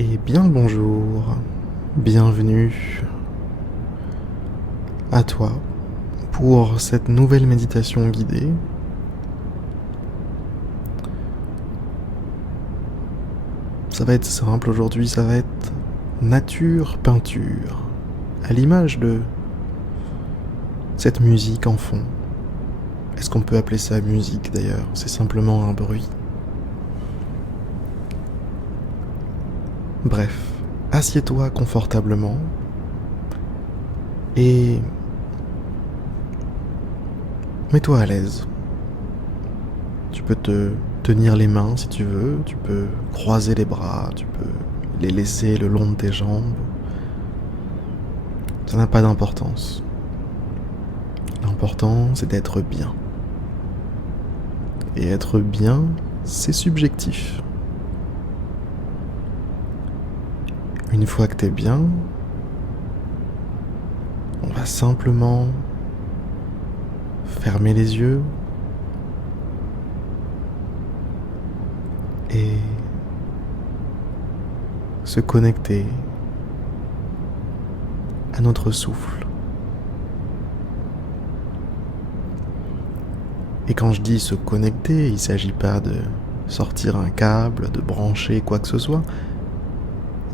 Et bien le bonjour, bienvenue à toi pour cette nouvelle méditation guidée. Ça va être simple aujourd'hui, ça va être nature-peinture, à l'image de cette musique en fond. Est-ce qu'on peut appeler ça musique d'ailleurs? C'est simplement un bruit. Bref, assieds-toi confortablement et mets-toi à l'aise. Tu peux te tenir les mains si tu veux, tu peux croiser les bras, tu peux les laisser le long de tes jambes. Ça n'a pas d'importance. L'important, c'est d'être bien. Et être bien, c'est subjectif. Une fois que t'es bien, on va simplement fermer les yeux et se connecter à notre souffle. Et quand je dis se connecter, il ne s'agit pas de sortir un câble, de brancher quoi que ce soit.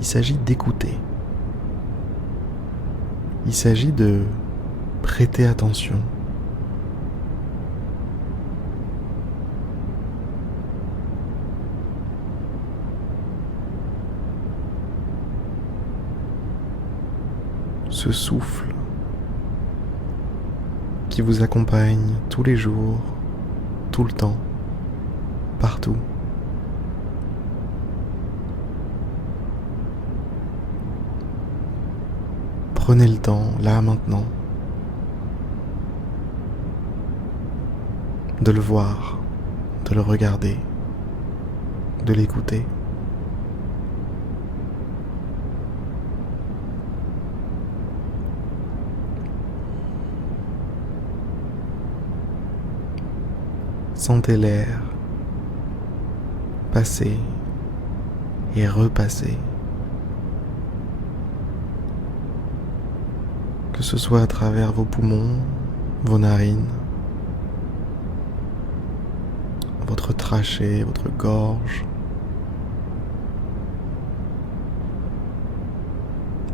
Il s'agit d'écouter. Il s'agit de prêter attention. Ce souffle qui vous accompagne tous les jours, tout le temps, partout. Prenez le temps, là, maintenant, de le voir, de le regarder, de l'écouter. Sentez l'air passer et repasser. Que ce soit à travers vos poumons, vos narines, votre trachée, votre gorge.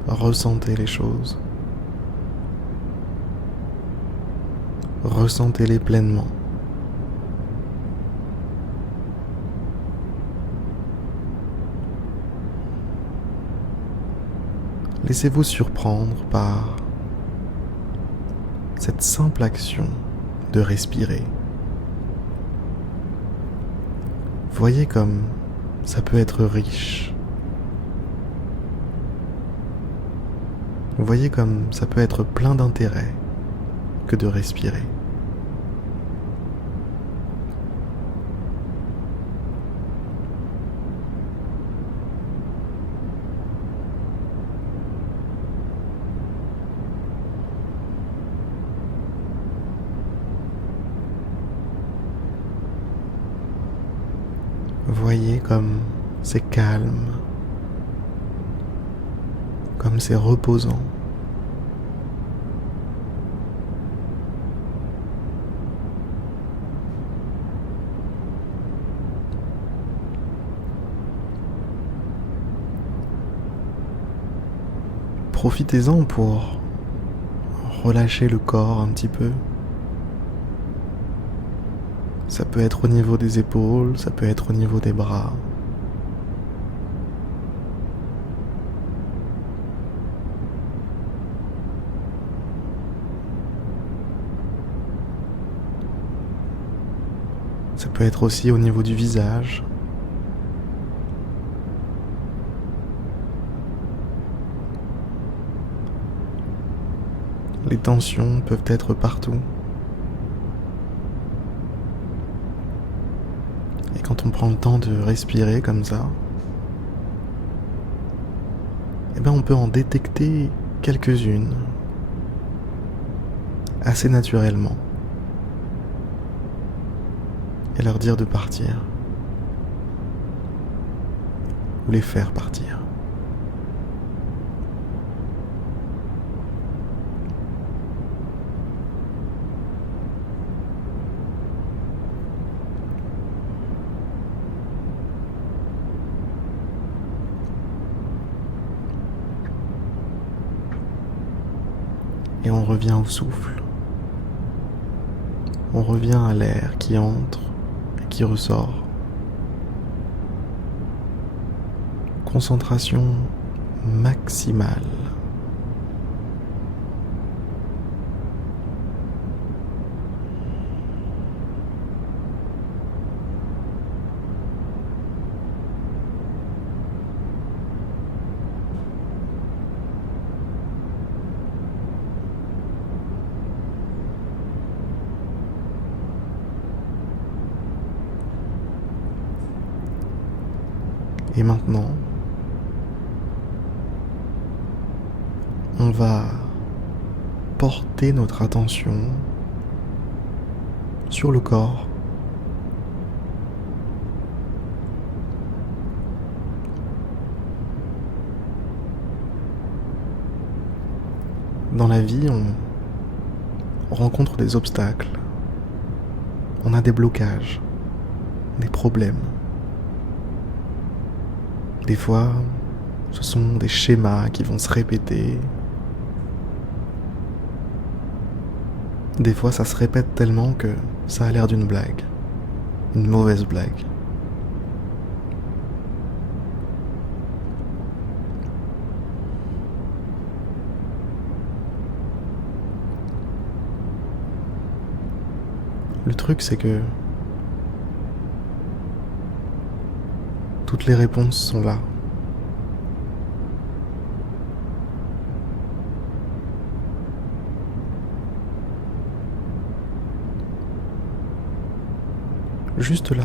Ressentez les choses. Ressentez-les pleinement. Laissez-vous surprendre par cette simple action de respirer. Voyez comme ça peut être riche. Voyez comme ça peut être plein d'intérêt que de respirer. Voyez comme c'est calme, comme c'est reposant. Profitez-en pour relâcher le corps un petit peu. Ça peut être au niveau des épaules, ça peut être au niveau des bras. Ça peut être aussi au niveau du visage. Les tensions peuvent être partout. Et quand on prend le temps de respirer comme ça, on peut en détecter quelques-unes assez naturellement et leur dire de partir ou les faire partir. et on revient au souffle. On revient à l'air qui entre et qui ressort. Concentration maximale. Et maintenant, on va porter notre attention sur le corps. Dans la vie, on rencontre des obstacles, on a des blocages, des problèmes. Des fois, ce sont des schémas qui vont se répéter. Des fois, ça se répète tellement que ça a l'air d'une blague, une mauvaise blague. Le truc, c'est que toutes les réponses sont là. Juste là.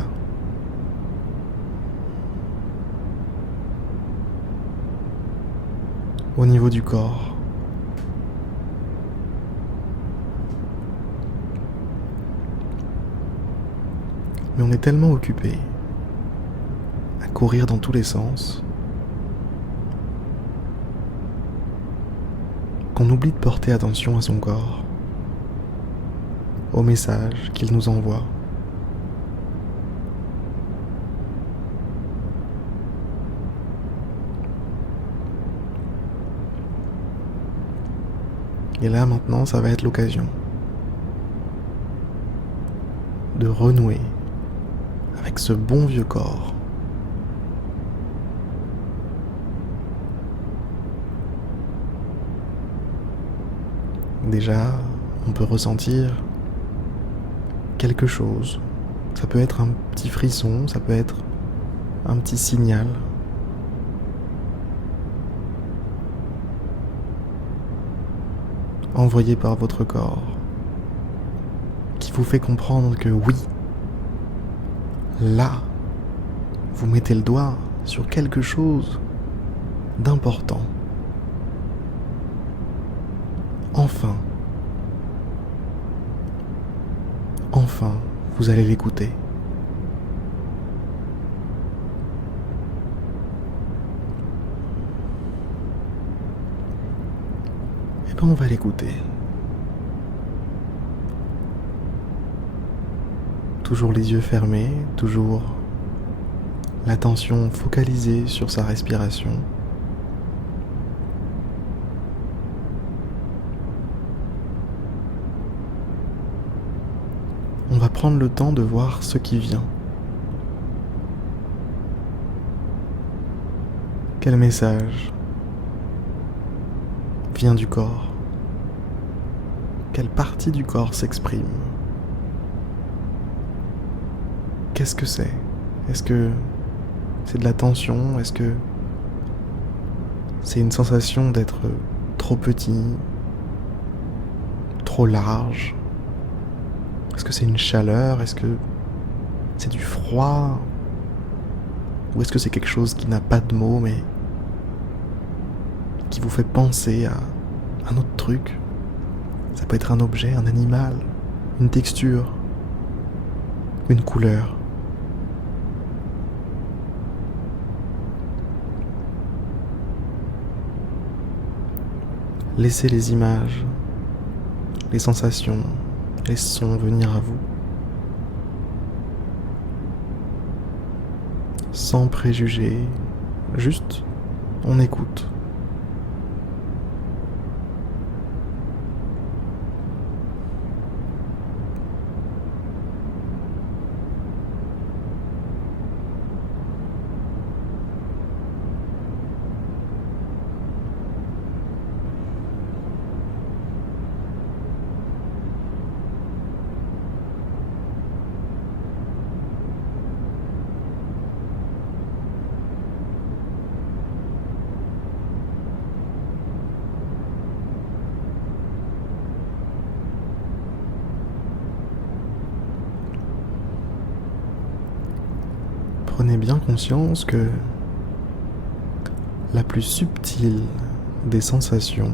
Au niveau du corps. Mais on est tellement occupé à courir dans tous les sens qu'on oublie de porter attention à son corps, aux messages qu'il nous envoie. Et là maintenant, ça va être l'occasion de renouer avec ce bon vieux corps. Déjà, on peut ressentir quelque chose. Ça peut être un petit frisson, ça peut être un petit signal. Envoyé par votre corps, qui vous fait comprendre que oui, là, vous mettez le doigt sur quelque chose d'important. Enfin, vous allez l'écouter. Eh bien, on va l'écouter. Toujours les yeux fermés, toujours l'attention focalisée sur sa respiration. On va prendre le temps de voir ce qui vient. Quel message vient du corps? Quelle partie du corps s'exprime? Qu'est-ce que c'est? Est-ce que c'est de la tension? Est-ce que c'est une sensation d'être trop petit, trop large? Est-ce que c'est une chaleur? Est-ce que c'est du froid? Ou est-ce que c'est quelque chose qui n'a pas de mots mais qui vous fait penser à un autre truc? Ça peut être un objet, un animal, une texture, une couleur. Laissez les images, les sensations, les sons venir à vous, sans préjugés, juste on écoute. prenez bien conscience que la plus subtile des sensations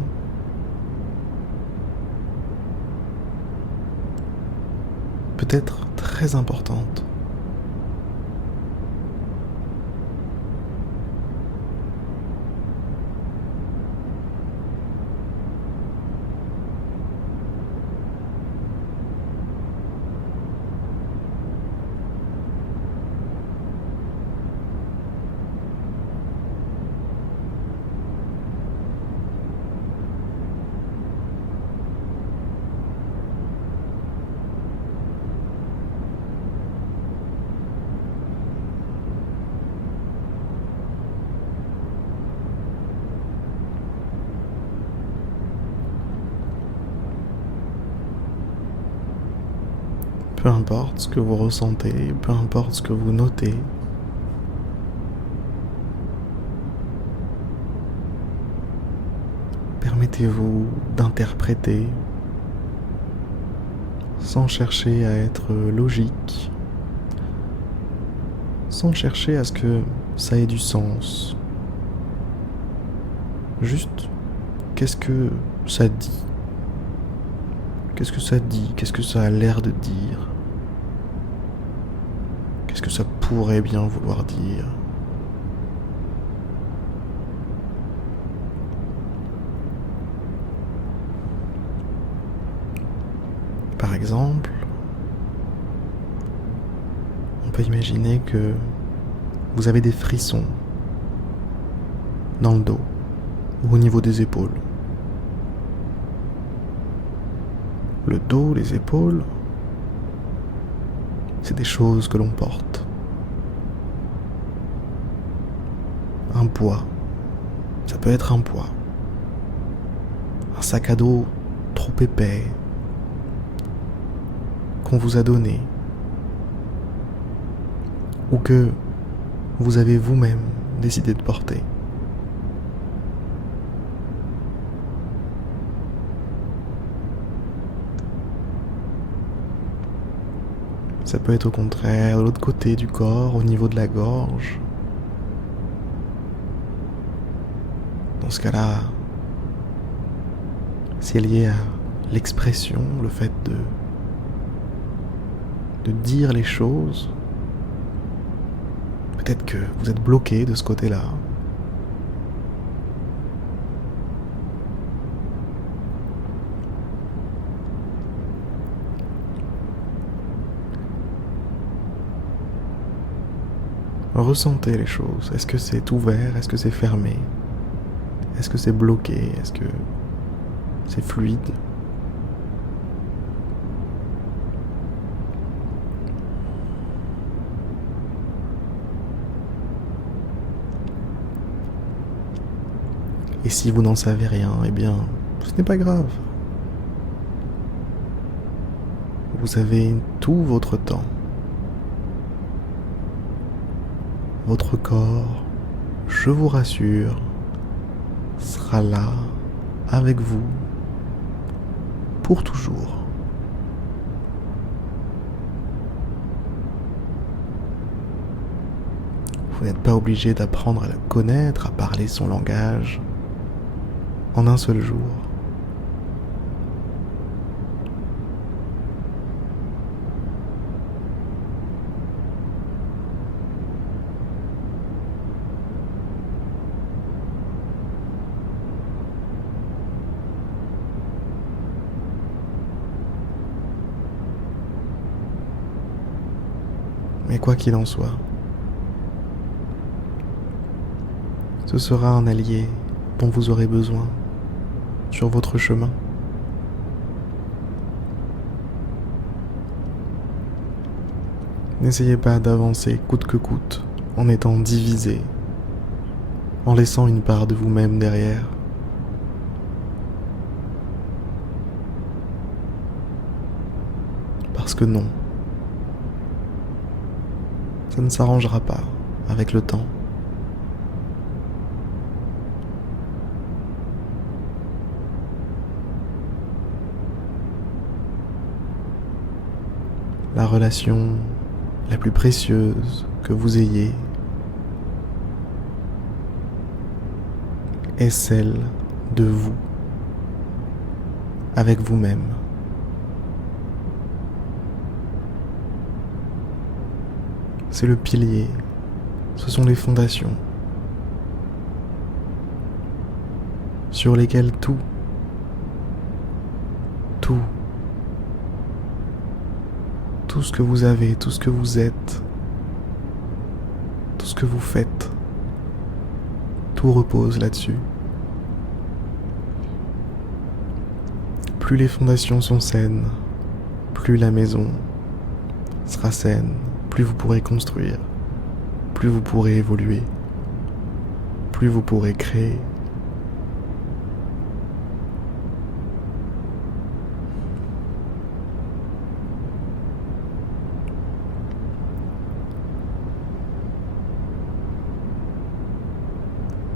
peut être très importante. Peu importe ce que vous ressentez, peu importe ce que vous notez, permettez-vous d'interpréter sans chercher à être logique, sans chercher à ce que ça ait du sens. Juste, qu'est-ce que ça dit? Qu'est-ce que ça dit? Qu'est-ce que ça a l'air de dire? Qu'est-ce que ça pourrait bien vouloir dire? Par exemple, on peut imaginer que vous avez des frissons dans le dos ou au niveau des épaules. Le dos, les épaules, c'est des choses que l'on porte. Un poids, ça peut être un poids. Un sac à dos trop épais qu'on vous a donné ou que vous avez vous-même décidé de porter. Ça peut être au contraire de l'autre côté du corps, au niveau de la gorge. Dans ce cas-là, c'est lié à l'expression, le fait de dire les choses. Peut-être que vous êtes bloqué de ce côté-là. Ressentez les choses. Est-ce que c'est ouvert? Est-ce que c'est fermé? Est-ce que c'est bloqué? Est-ce que c'est fluide? Et si vous n'en savez rien, eh bien, ce n'est pas grave. Vous avez tout votre temps. Votre corps, je vous rassure, sera là avec vous pour toujours. Vous n'êtes pas obligé d'apprendre à le connaître, à parler son langage en un seul jour. Mais quoi qu'il en soit, ce sera un allié dont vous aurez besoin sur votre chemin. N'essayez pas d'avancer coûte que coûte en étant divisé, en laissant une part de vous-même derrière. Parce que non, ça ne s'arrangera pas avec le temps. La relation la plus précieuse que vous ayez est celle de vous, avec vous-même. C'est le pilier, ce sont les fondations sur lesquelles tout ce que vous avez, tout ce que vous êtes, tout ce que vous faites, tout repose là-dessus. Plus les fondations sont saines, plus la maison sera saine, plus vous pourrez construire, plus vous pourrez évoluer, plus vous pourrez créer.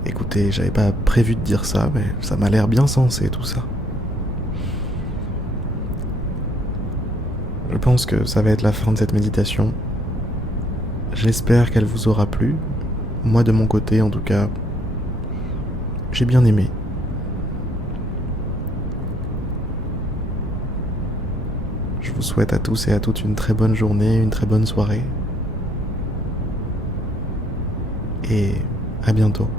Écoutez, j'avais pas prévu de dire ça, mais ça m'a l'air bien sensé tout ça. Je pense que ça va être la fin de cette méditation. J'espère qu'elle vous aura plu. Moi de mon côté, en tout cas, j'ai bien aimé. Je vous souhaite à tous et à toutes une très bonne journée, une très bonne soirée. Et à bientôt.